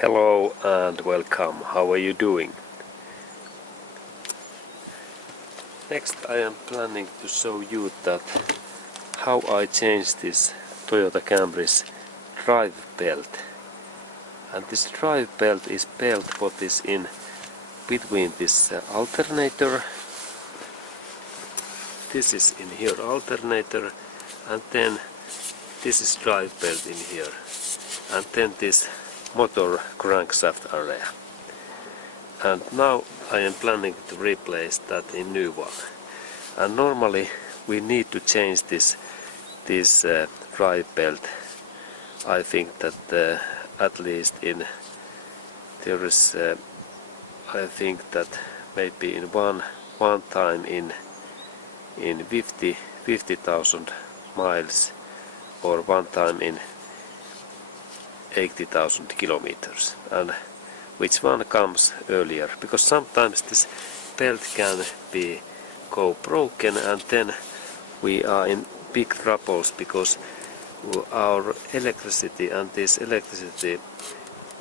Hello and welcome. How are you doing? Next I am planning to show you that how I changed this Toyota Camry's drive belt. And this drive belt is belt what is in between this alternator. This is in here alternator, and then this is drive belt in here, and then this motor crankshaft area. And now I am planning to replace that in new one. And normally we need to change this drive belt. I think that at least in there is I think that maybe in one time in 50,000 miles, or one time in 80,000 kilometers, and which one comes earlier, because sometimes this belt can go broken, and then we are in big troubles because our electricity and this electricity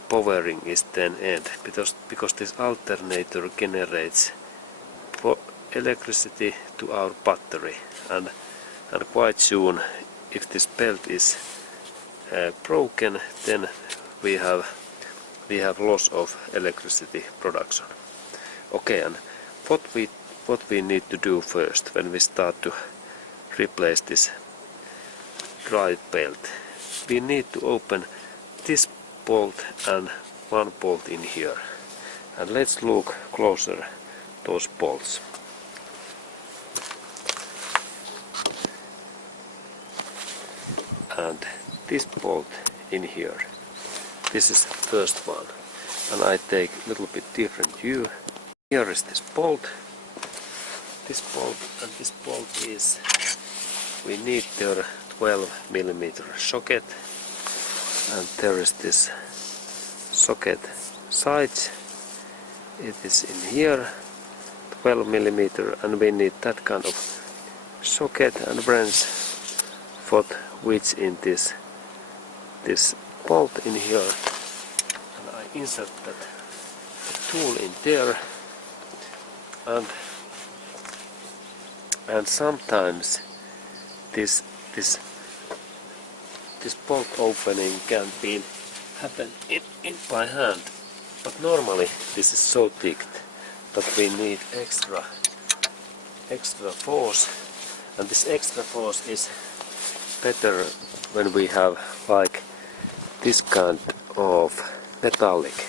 powering is then end, because this alternator generates electricity to our battery, and quite soon if this belt is broken, then we have loss of electricity production. Okay, and what we need to do first when we start to replace this drive belt, we need to open this bolt and one bolt in here, and let's look closer those bolts. And this bolt in here, this is the first one, and I take a little bit different view. Here is this bolt, and this bolt is, we need their 12mm socket, and there is this socket sides, it is in here 12mm, and we need that kind of socket and wrench for which in this bolt in here, and I insert that tool in there, and sometimes this bolt opening can happen in by hand, but normally this is so thick that we need extra force, and this extra force is better when we have like this kind of metallic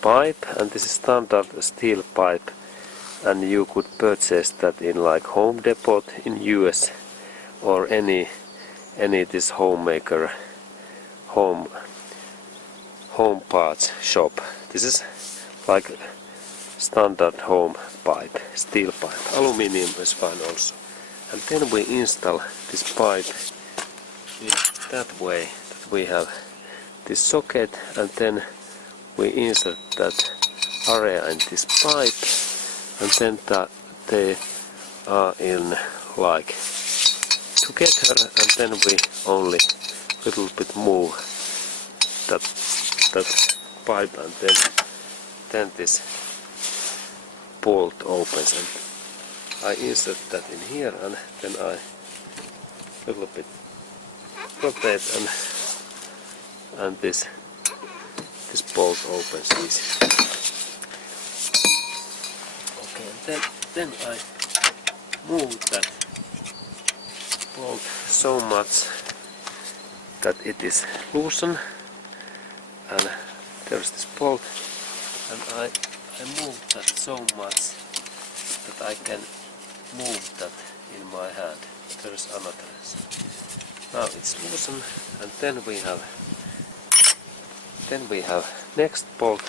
pipe, and this is standard steel pipe, and you could purchase that in like Home Depot in US, or any this homemaker home parts shop. This is like standard home pipe, steel pipe. Aluminium is fine also. And then we install this pipe in that way that we have this socket, and then we insert that area in this pipe, and then they are in like together, and then we only little bit move that pipe, and then this bolt opens, and I insert that in here, and then I little bit rotate, and this bolt opens easy. Okay, and then I move that bolt so much that it is loosened, and there's this bolt, and I move that so much that I can move that in my hand. There is another. Now it's loosened, and then we have next bolt,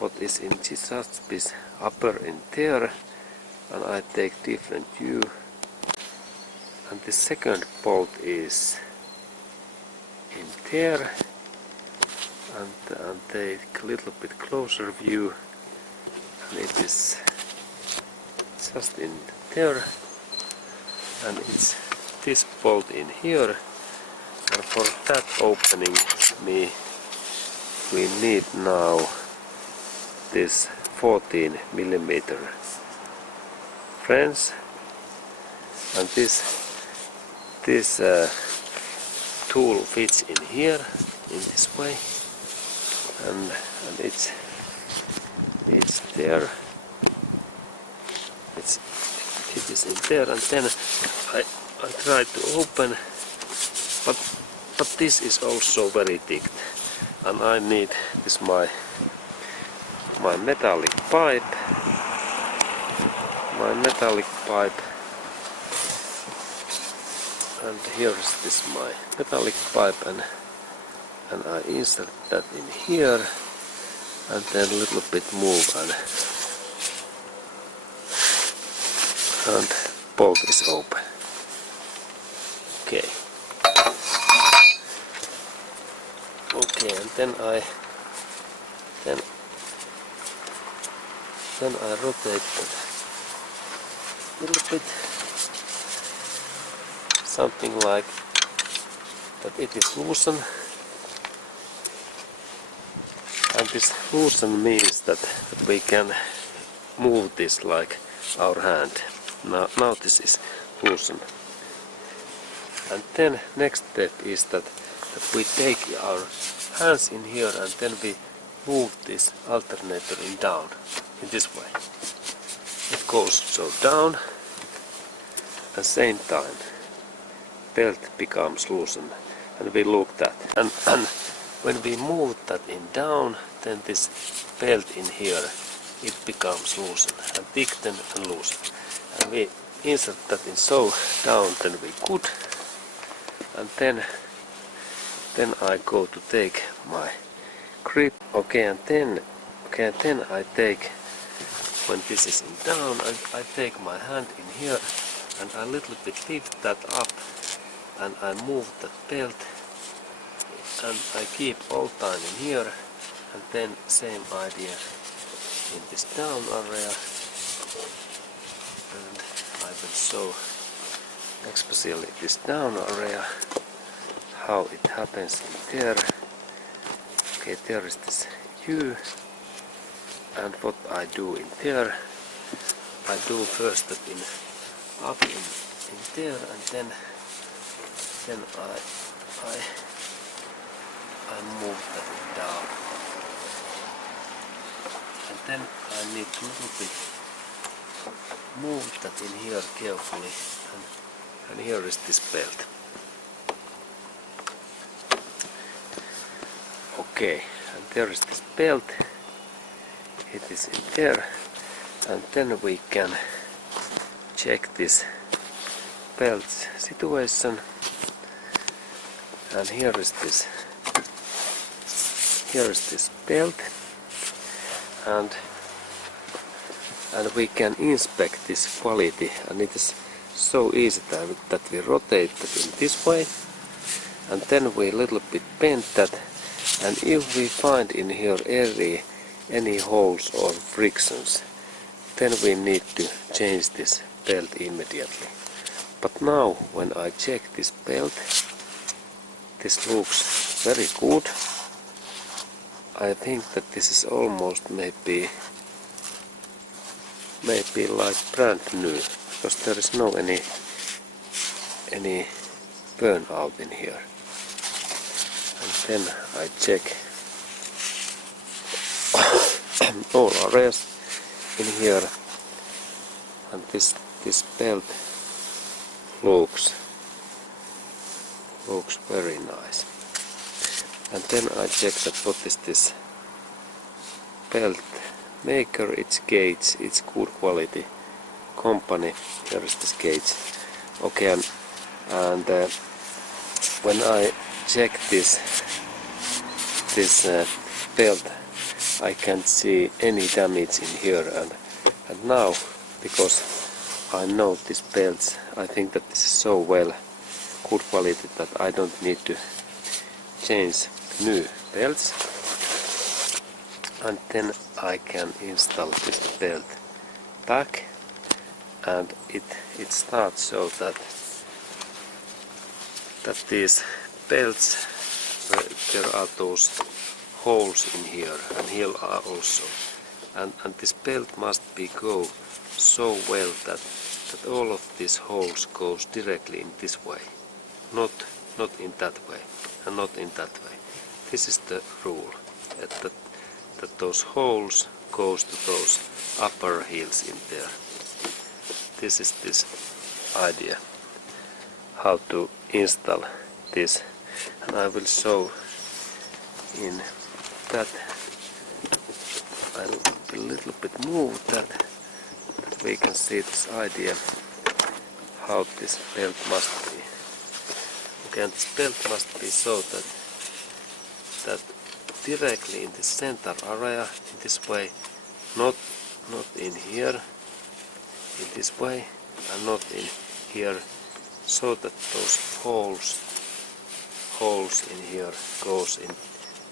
what is in just this upper in there, and I take different view, and the second bolt is in there, and take a little bit closer view, and it is just in there, and it's this bolt in here, and for that opening we need now this 14 millimeter French, and this tool fits in here in this way, and it's there. It is in there, and then I try to open, but this is also very thick, and I need this my metallic pipe. And here is this my metallic pipe, and I insert that in here, and then a little bit move, and bolt is open. Okay, and then I rotate that a little bit, something like that it is loosen, and this loosen means that we can move this like our hand. Now this is loosen, and then next step is that we take our hands in here, and then we move this alternator in down in this way. It goes so down, at the same time belt becomes loosened, and we look that, and when we move that in down, then this belt in here, it becomes loosened and thicken and loosen, and we insert that in so down, then we could, and then I go to take my grip. And then I take, when this is in down, I take my hand in here, and I little bit lift that up, and I move that belt, and I keep all time in here, and then same idea in this down area, and I will show especially this down area how it happens in there. Okay, there is this U, and what I do in there, I do first that in up in there, and then I move that down, and then I need to little bit move that in here carefully, and here is this belt. Okay, and there is this belt, it is in there, and then we can check this belt situation, and here is this belt, and we can inspect this quality, and it is so easy that we rotate it in this way, and then we little bit bend that, and if we find in here any holes or frictions, then we need to change this belt immediately. But now when I check this belt, this looks very good. I think that this is almost maybe like brand new, because there is no any burnout in here. And then I check all areas in here, and this belt looks very nice. And then I check that what is this belt maker, its gauge, it's good quality company. Here is this gauge. Okay, and when I check this belt, I can't see any damage in here, and now, because I know these belts, I think that this is so well good quality that I don't need to change new belts, and then I can install this belt back, and it starts so that these belts, there are those holes in here and here are also, and this belt must be go so well that all of these holes goes directly in this way, not in that way and not in that way. This is the rule, that those holes goes to those upper heels in there. This is this idea how to install this, and I will show in that. I'll a little bit move that we can see this idea how this belt must be. Okay, and this belt must be so that directly in the center area in this way, not in here in this way, and not in here, so that those holes in here goes in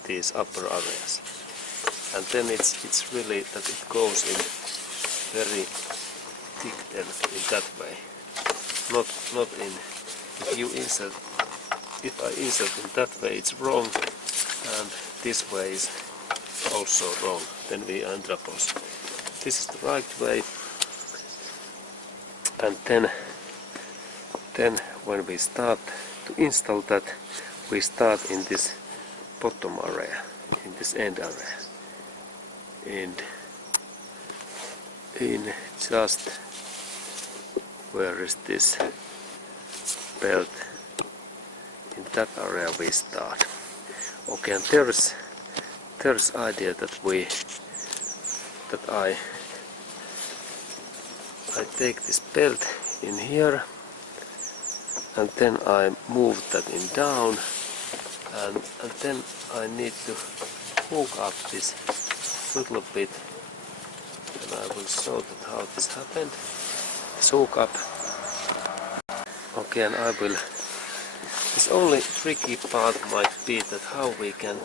these upper areas, and then it's really that it goes in very thick then in that way, not in, if I insert in that way it's wrong, and this way is also wrong, then we are in troubles. This is the right way, and then when we start to install that, we start in this bottom area, in this end area, and in just where is this belt, in that area we start. Okay, and there's idea that I take this belt in here, and then I move that in down, and then I need to hook up this little bit, and I will show that how this happened. This hook up. Okay, and I will. This only tricky part might be that how we can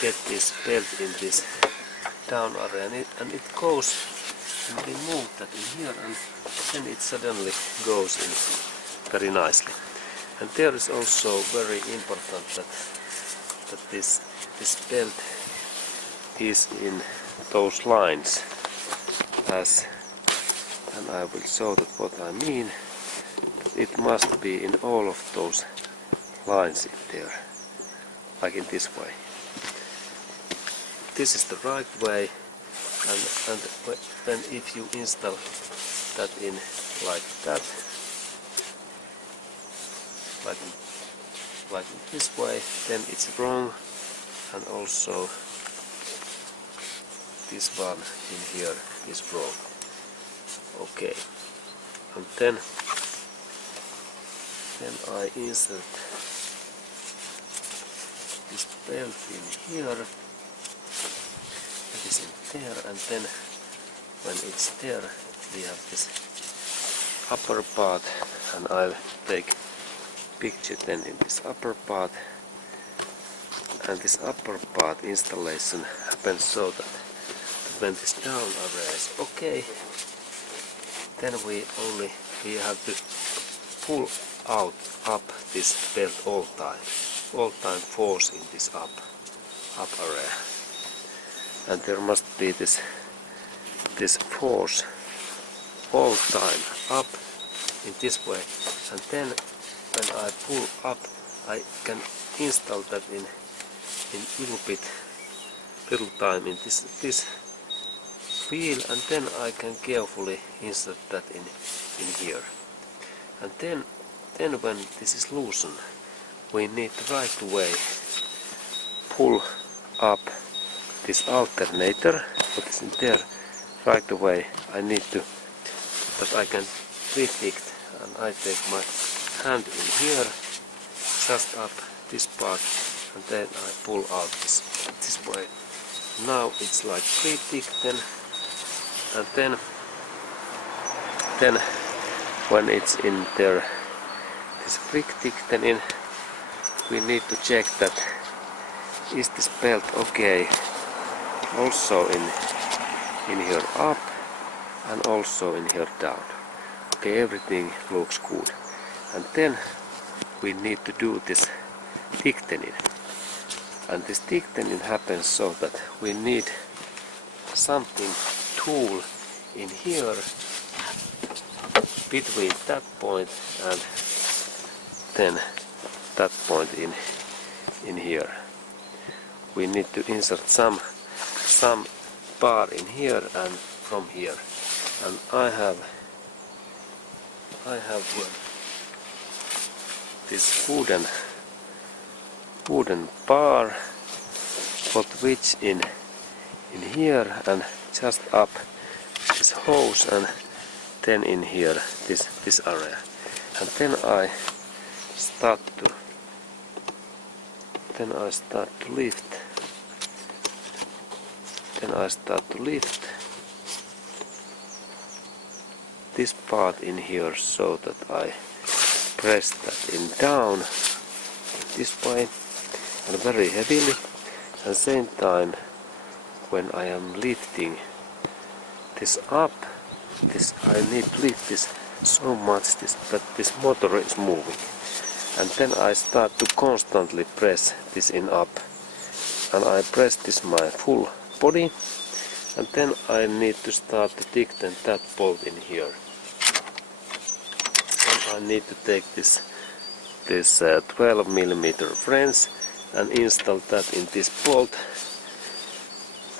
get this belt in this down area, and it goes, and we move that in here, and then it suddenly goes in very nicely. And there is also very important that this belt is in those lines, and I will show that what I mean. It must be in all of those lines in there, like in this way. This is the right way, and when if you install that in like that, like in this way, then it's wrong, and also this one in here is wrong. Okay, and then I insert this belt in here, it is in there, and then when it's there we have this upper part, and I'll take picture then in this upper part, and this upper part installation happens so that when this down area is okay, then we have to pull up this belt all time force in this up area, and there must be this force all time up in this way, and then when I pull up I can install that in little time in this wheel, and then I can carefully insert that in here, and then when this is loosened, we need to right away pull up this alternator, what is in there. Right away I need to, that I can predict, and I take my hand in here, just up this part, and then I pull out this way. Now it's like pre-ticked, and then when it's in there, this pre-ticked in, we need to check that is this belt okay, also in here up and also in here down. Okay, everything looks good, and then we need to do this tightening, And this tightening happens so that we need something tool in here between that point and then that point in here. We need to insert some bar in here and from here. And I have this wooden bar, put which in here and just up this hose and then in here this area. And then I start to lift. Then I start to lift this part in here so that I press that in down this way and very heavily. At the same time, when I am lifting this up, I need to lift this so much that this motor is moving. And then I start to constantly press this in up. And I press this my full body. And then I need to start to tighten that bolt in here. And I need to take this 12mm wrench and install that in this bolt.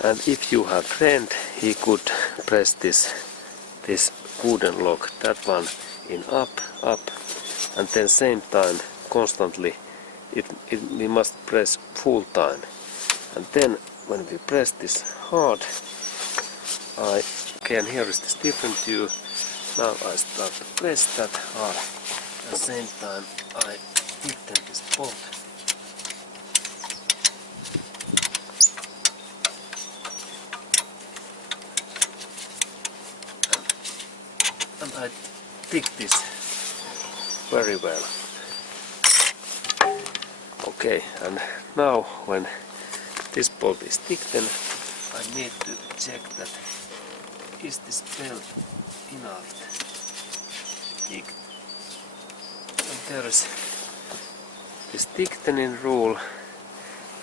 And if you have friend, he could press this wooden lock, that one in up, and then same time constantly we must press full time. And then when we press this hard, here is this different view. Now I start to press that hard. At the same time I tighten this bolt. And I dig this very well. Okay, and now when this bolt is tightened, I need to check that is this belt enough thick. And there is this tightening rule.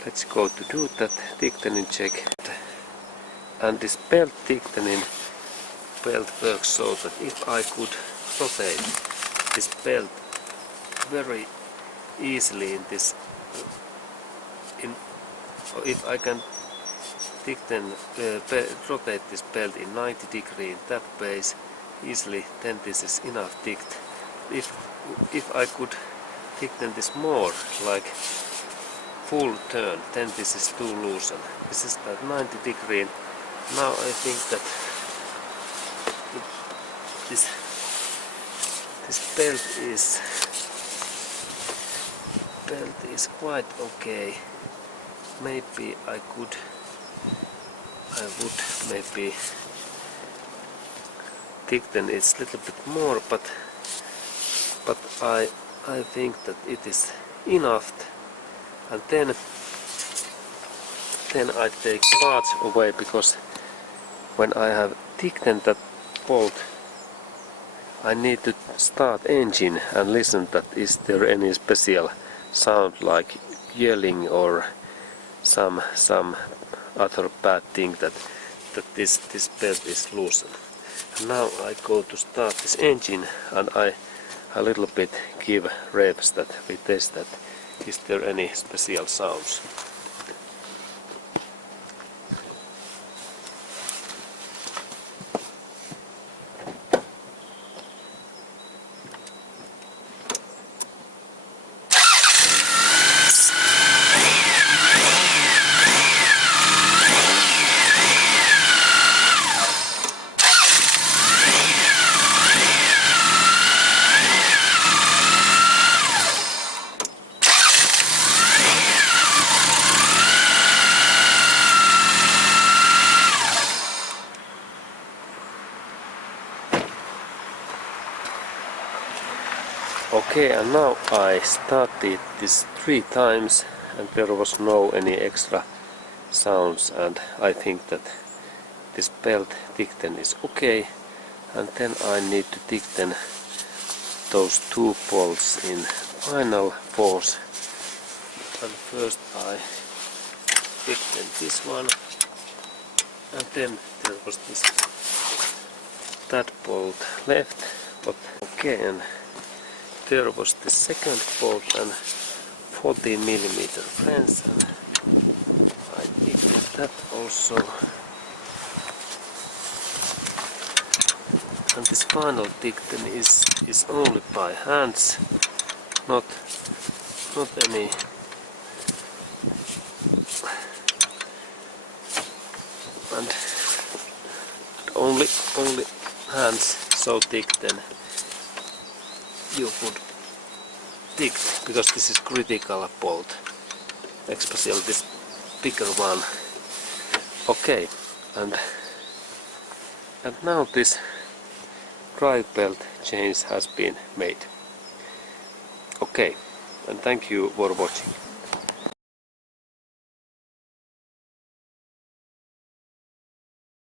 Let's go to do that tightening check. And this belt tightening belt works so that if I could rotate this belt very easily in this, or if I can rotate this belt in 90 degrees in that base easily, then this is enough ticked. If I could tighten this more, like full turn, then this is too loose. And this is at 90 degrees. Now I think that this belt is quite okay. Maybe I would maybe tighten it a little bit more, but I think that it is enough. And then I take parts away, because when I have tightened that bolt, I need to start engine and listen that is there any special sound like yelling or some other bad thing that this belt is loosened. And now I go to start this engine, and I a little bit give revs that we test that is there any special sounds. Okay, and now I started this 3 times and there was no any extra sounds, and I think that this belt tighten is okay. And then I need to tighten those 2 bolts in final force. And first I big than this one. And then there was this that bolt left, but okay, and there was the second bolt and 40mm fence, and I did that also. And this final dig then is only by hands, not any and only hands so thick, then you would dig, because this is critical bolt, especially this bigger one. Okay, and now this drive belt change has been made. Okay, and thank you for watching.